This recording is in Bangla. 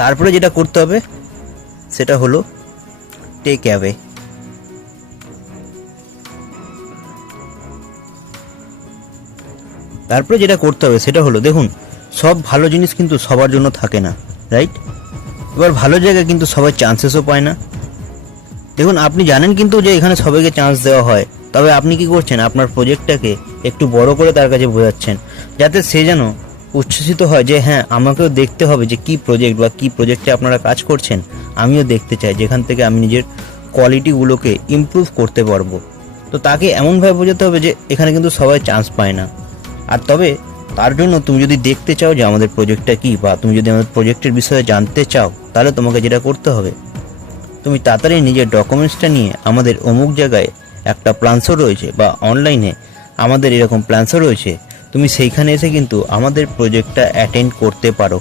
তারপরে যেটা করতে হবে সেটা হলো টেক অ্যাওয়ে। তারপরে যেটা করতে হবে সেটা হলো, দেখুন সব ভালো জিনিস কিন্তু সবার জন্য থাকে না, রাইট? এবার ভালো জায়গায় কিন্তু সবাই চান্সেসও পায় না। দেখুন আপনি জানেন কিন্তু যে এখানে সবাইকে চান্স দেওয়া হয়, তবে আপনি কি করছেন, আপনার প্রজেক্টটাকে একটু বড় করে তার কাছে বোঝাচ্ছেন, যাতে সে যেন উচ্ছ্বসিত হয় যে হ্যাঁ আমাকেও দেখতে হবে যে কী প্রজেক্ট বা কী প্রজেক্টে আপনারা কাজ করছেন, আমিও দেখতে চাই, যেখান থেকে আমি নিজের কোয়ালিটিগুলোকে ইমপ্রুভ করতে পারবো। তো তাকে এমনভাবে বোঝাতে হবে যে এখানে কিন্তু সবাই চান্স পায় না। আর তবে তার জন্য তুমি যদি দেখতে চাও যে আমাদের প্রজেক্টটা কী, বা তুমি যদি আমাদের প্রজেক্টের বিষয়ে জানতে চাও, তাহলে তোমাকে যেটা করতে হবে, তুমি তাড়াতাড়ি নিজের ডকুমেন্টসটা নিয়ে আমাদের অমুক জায়গায় একটা প্ল্যানশো রয়েছে, বা অনলাইনে আমাদের এরকম প্ল্যানশো রয়েছে, তুমি সেইখানে এসে কিন্তু আমাদের প্রজেক্টটা অ্যাটেন্ড করতে পারো।